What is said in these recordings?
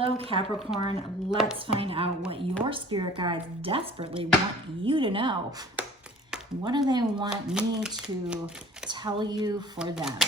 Hello Capricorn, let's find out what your spirit guides desperately want you to know. What do they want me to tell you for them?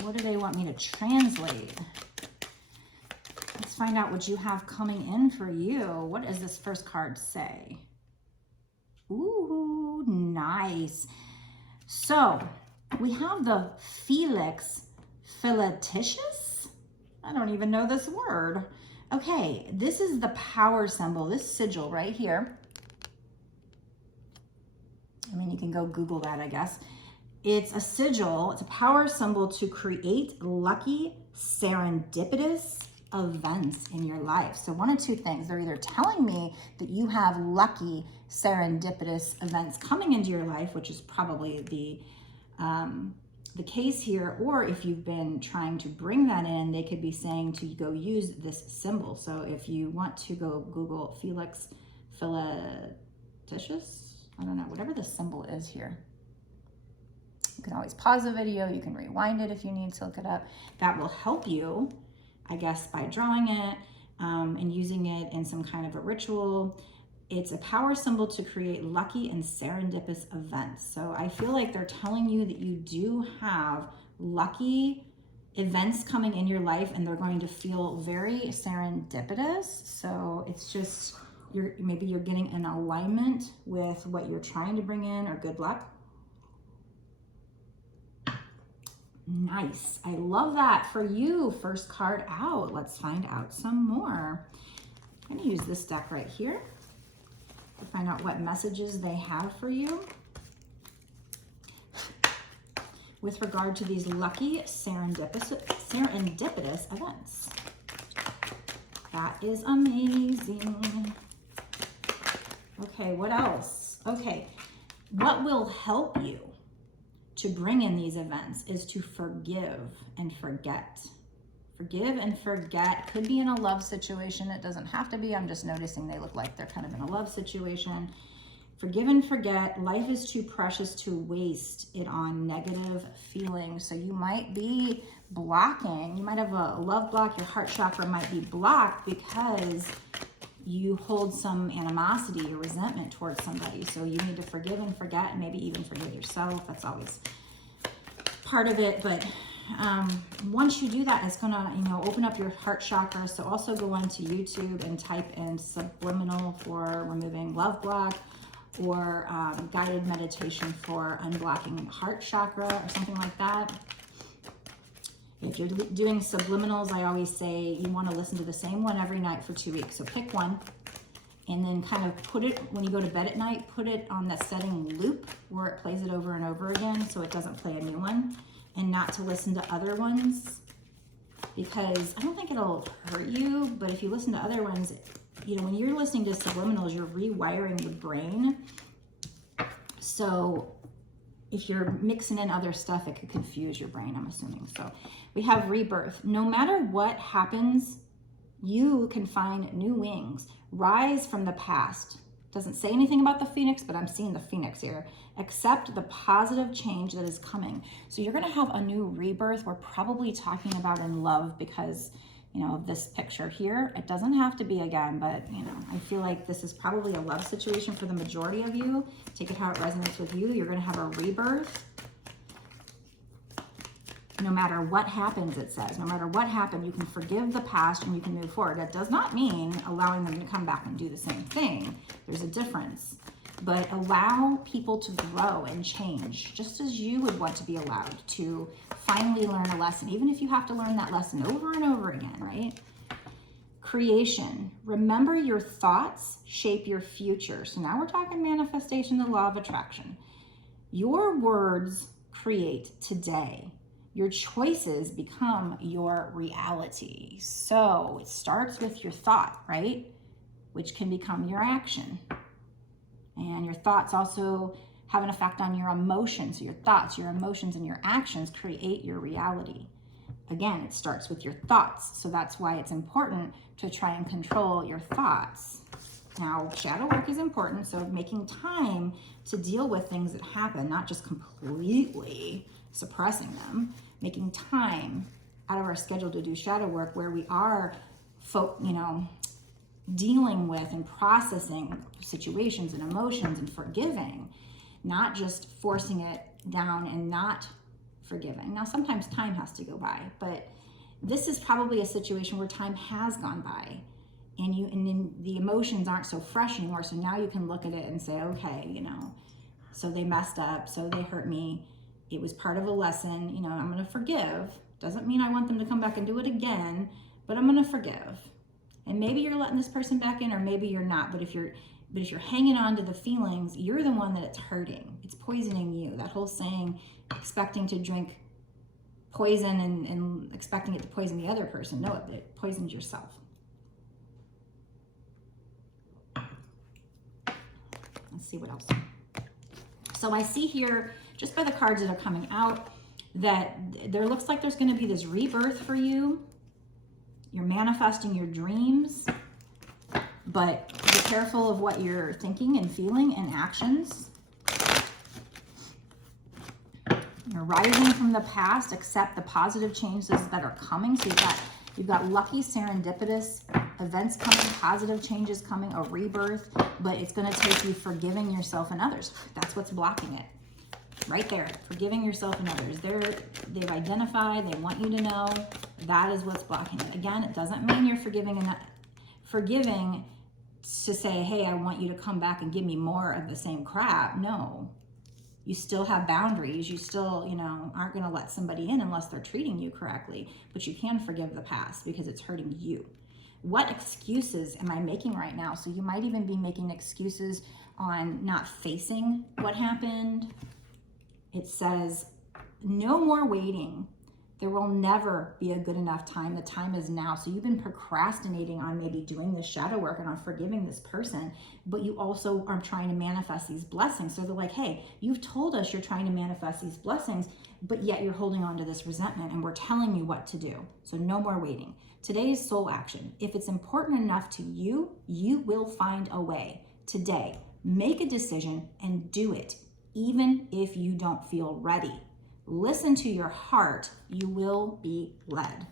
What do they want me to translate? Let's find out what you have coming in for you. What does this first card say? Ooh, nice. So we have the Felix Philatitius. I don't even know this word. Okay, this is the power symbol, this sigil right here. I mean, you can go Google that, I guess. It's a sigil, it's a power symbol to create lucky, serendipitous events in your life. So one of two things, they're either telling me that you have lucky, serendipitous events coming into your life, which is probably the case here, or if you've been trying to bring that in, they could be saying to go use this symbol. So if you want to go Google Felix Philatitius, I don't know, whatever the symbol is here. You can always pause the video, you can rewind it if you need to look it up. That will help you, I guess, by drawing it and using it in some kind of a ritual. It's a power symbol to create lucky and serendipitous events. So I feel like they're telling you that you do have lucky events coming in your life and they're going to feel very serendipitous. So it's just, maybe you're getting an alignment with what you're trying to bring in, or good luck. Nice. I love that for you. First card out. Let's find out some more. I'm going to use this deck right here to find out what messages they have for you with regard to these lucky serendipitous events. That is amazing. Okay, what else? Okay, what will help you to bring in these events is to forgive and forget. Forgive and forget. Could be in a love situation. It doesn't have to be. I'm just noticing they look like they're kind of in a love situation. Forgive and forget. Life is too precious to waste it on negative feelings. So you might be blocking. You might have a love block. Your heart chakra might be blocked because you hold some animosity or resentment towards somebody. So you need to forgive and forget, and maybe even forgive yourself. That's always part of it. But once you do that, it's gonna, open up your heart chakra. So also go onto YouTube and type in subliminal for removing love block, or guided meditation for unblocking heart chakra, or something like that. If you're doing subliminals, I always say you want to listen to the same one every night for 2 weeks. So pick one and then kind of put it, when you go to bed at night, put it on the setting loop where it plays it over and over again so it doesn't play a new one, and not to listen to other ones, because I don't think it'll hurt you, but if you listen to other ones, when you're listening to subliminals, you're rewiring the brain. So if you're mixing in other stuff, it could confuse your brain, I'm assuming. So we have rebirth. No matter what happens, you can find new wings. Rise from the past. Doesn't say anything about the phoenix, but I'm seeing the phoenix here. Accept the positive change that is coming. So you're going to have a new rebirth. We're probably talking about in love because, of this picture here. It doesn't have to be again, but, I feel like this is probably a love situation for the majority of you. Take it how it resonates with you. You're going to have a rebirth. No matter what happens, it says. No matter what happened, you can forgive the past and you can move forward. That does not mean allowing them to come back and do the same thing. There's a difference. But allow people to grow and change, just as you would want to be allowed to finally learn a lesson, even if you have to learn that lesson over and over again, right? Creation. Remember, your thoughts shape your future. So now we're talking manifestation, the law of attraction. Your words create today. Your choices become your reality. So it starts with your thought, right? Which can become your action. And your thoughts also have an effect on your emotions. So your thoughts, your emotions, and your actions create your reality. Again, it starts with your thoughts. So that's why it's important to try and control your thoughts. Now, shadow work is important. So making time to deal with things that happen, not just completely suppressing them, making time out of our schedule to do shadow work where we are dealing with and processing situations and emotions and forgiving, not just forcing it down and not forgiving. Now, sometimes time has to go by, but this is probably a situation where time has gone by and then the emotions aren't so fresh anymore. So now you can look at it and say, okay, so they messed up, so they hurt me. It was part of a lesson, I'm going to forgive. Doesn't mean I want them to come back and do it again, but I'm going to forgive. And maybe you're letting this person back in, or maybe you're not. But if you're hanging on to the feelings, you're the one that it's hurting. It's poisoning you. That whole saying, expecting to drink poison and expecting it to poison the other person. No, it poisons yourself. Let's see what else. So I see here, just by the cards that are coming out, that there looks like there's going to be this rebirth for you. You're manifesting your dreams, but be careful of what you're thinking and feeling and actions. You're rising from the past, accept the positive changes that are coming. So you've got lucky serendipitous events coming, positive changes coming, a rebirth, but it's going to take you forgiving yourself and others. That's what's blocking it. Right there, forgiving yourself and others. They've identified, they want you to know that is what's blocking it. Again, it doesn't mean you're forgiving to say, hey, I want you to come back and give me more of the same crap. No, you still have boundaries. You still, aren't going to let somebody in unless they're treating you correctly, but you can forgive the past because it's hurting you. What excuses am I making right now? So you might even be making excuses on not facing what happened. It says, no more waiting. There will never be a good enough time. The time is now. So you've been procrastinating on maybe doing this shadow work and on forgiving this person, but you also are trying to manifest these blessings. So they're like, hey, you've told us you're trying to manifest these blessings, but yet you're holding on to this resentment and we're telling you what to do. So no more waiting. Today's soul action. If it's important enough to you, you will find a way. Today, make a decision and do it. Even if you don't feel ready, listen to your heart, you will be led.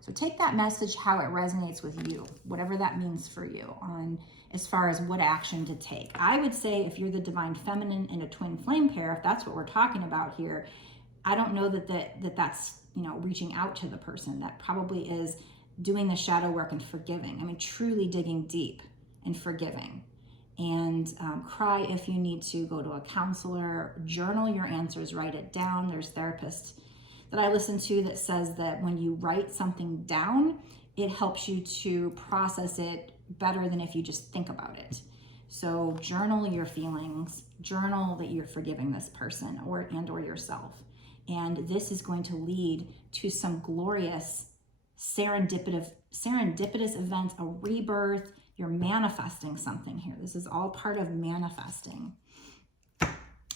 So take that message, how it resonates with you, whatever that means for you, on as far as what action to take. I would say if you're the divine feminine in a twin flame pair, if that's what we're talking about here, I don't know that's reaching out to the person. That probably is doing the shadow work and forgiving. I mean, truly digging deep and forgiving. And cry if you need to, go to a counselor, journal your answers, write it down. There's therapists that I listen to that says that when you write something down, it helps you to process it better than if you just think about it. So journal your feelings, journal that you're forgiving this person or yourself. And this is going to lead to some glorious serendipitous events, a rebirth. You're manifesting something here. This is all part of manifesting.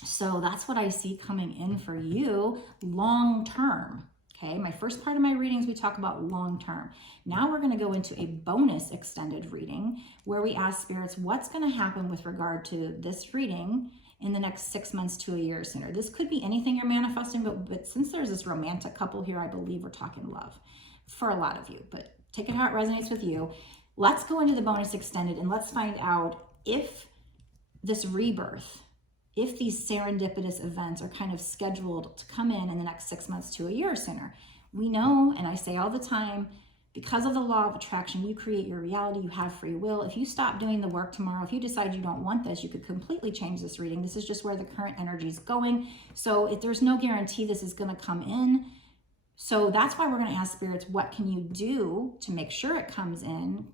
So that's what I see coming in for you long term. Okay, my first part of my readings, we talk about long term. Now we're going to go into a bonus extended reading where we ask spirits what's going to happen with regard to this reading in the next 6 months to a year sooner. This could be anything you're manifesting, but since there's this romantic couple here, I believe we're talking love for a lot of you, but take it how it resonates with you. Let's go into the bonus extended and let's find out if this rebirth, if these serendipitous events are kind of scheduled to come in the next 6 months to a year sooner. We know, and I say all the time, because of the law of attraction, you create your reality, you have free will. If you stop doing the work tomorrow, if you decide you don't want this, you could completely change this reading. This is just where the current energy is going. So if there's no guarantee this is going to come in. So that's why we're going to ask spirits, what can you do to make sure it comes in,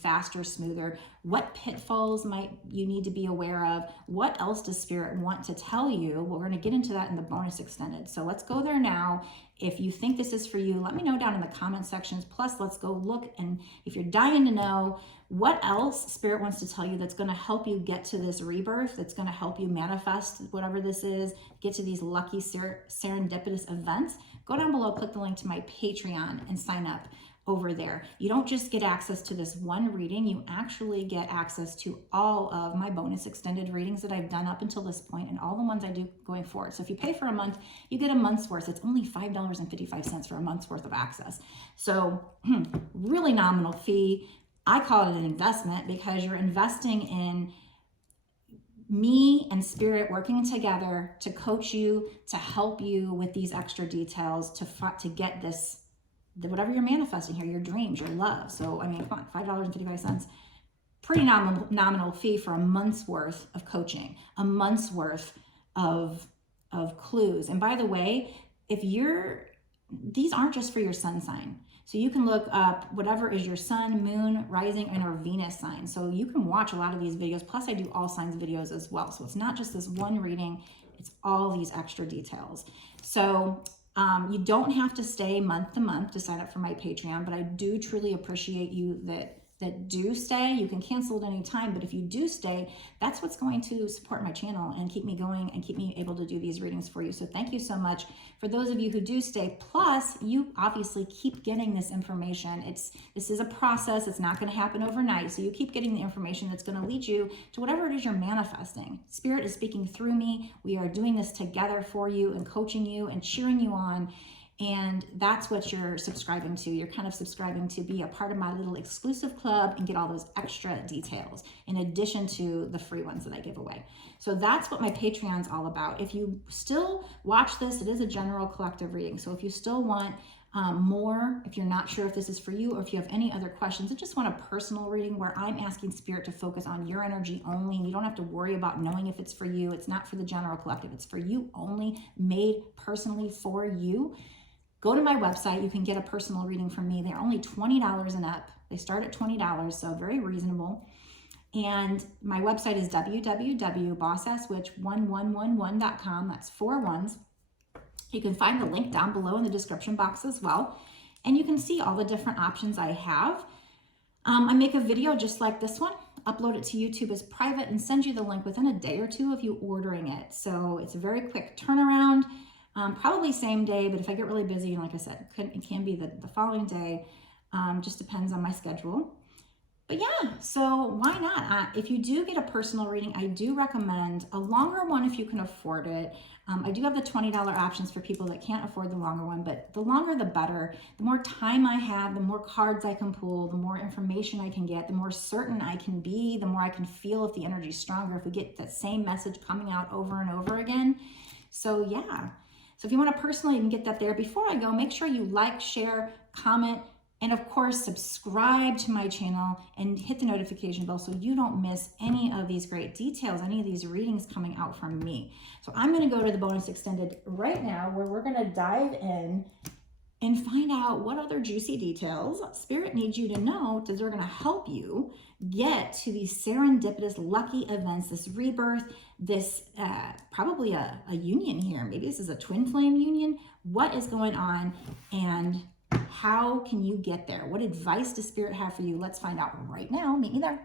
faster, smoother? What pitfalls might you need to be aware of? What else does spirit want to tell you? Well, we're going to get into that in the bonus extended. So let's go there now. If you think this is for you, let me know down in the comment sections. Plus, let's go look. And if you're dying to know what else spirit wants to tell you that's going to help you get to this rebirth, that's going to help you manifest whatever this is, get to these lucky serendipitous events, go down below, click the link to my Patreon and sign up. over there. You don't just get access to this one reading, you actually get access to all of my bonus extended readings that I've done up until this point and all the ones I do going forward. So if you pay for a month, you get a month's worth. It's only $5.55 for a month's worth of access. So really nominal fee. I call it an investment because you're investing in me and spirit working together to coach you, to help you with these extra details, to get this, whatever you're manifesting here, your dreams, your love. So, I mean, come on, $5.55, pretty nominal fee for a month's worth of coaching, a month's worth of clues. And by the way, these aren't just for your sun sign. So you can look up whatever is your sun, moon, rising, and or Venus sign. So you can watch a lot of these videos. Plus I do all signs videos as well. So it's not just this one reading, it's all these extra details. So you don't have to stay month to month to sign up for my Patreon, but I do truly appreciate you that do stay. You can cancel at any time, but if you do stay, that's what's going to support my channel and keep me going and keep me able to do these readings for you. So thank you so much for those of you who do stay. Plus, you obviously keep getting this information. This is a process. It's not going to happen overnight. So you keep getting the information that's going to lead you to whatever it is you're manifesting. Spirit is speaking through me. We are doing this together for you and coaching you and cheering you on. And that's what you're subscribing to. You're kind of subscribing to be a part of my little exclusive club and get all those extra details in addition to the free ones that I give away. So that's what my Patreon's all about. If you still watch this, it is a general collective reading. So if you still want more, if you're not sure if this is for you or if you have any other questions and just want a personal reading where I'm asking Spirit to focus on your energy only, and you don't have to worry about knowing if it's for you. It's not for the general collective. It's for you only, made personally for you. Go to my website. You can get a personal reading from me. They're only $20 and up. They start at $20, so very reasonable. And my website is www.bossasswitch1111.com. That's 4 ones. You can find the link down below in the description box as well. And you can see all the different options I have. I make a video just like this one, upload it to YouTube as private, and send you the link within a day or two of you ordering it. So it's a very quick turnaround. Probably same day, but if I get really busy, and like I said, it can be the following day. Just depends on my schedule. But yeah, so why not? If you do get a personal reading, I do recommend a longer one if you can afford it. I do have the $20 options for people that can't afford the longer one, but the longer the better. The more time I have, the more cards I can pull, the more information I can get, the more certain I can be, the more I can feel if the energy is stronger, if we get that same message coming out over and over again. So yeah. So if you want to personally even get that there, before I go, make sure you like, share, comment, and of course, subscribe to my channel and hit the notification bell so you don't miss any of these great details, any of these readings coming out from me. So I'm going to go to the bonus extended right now where we're going to dive in and find out what other juicy details Spirit needs you to know that they're going to help you get to these serendipitous lucky events, this rebirth, this probably a union here. Maybe this is a twin flame union. What is going on and how can you get there? What advice does Spirit have for you? Let's find out right now. Meet me there.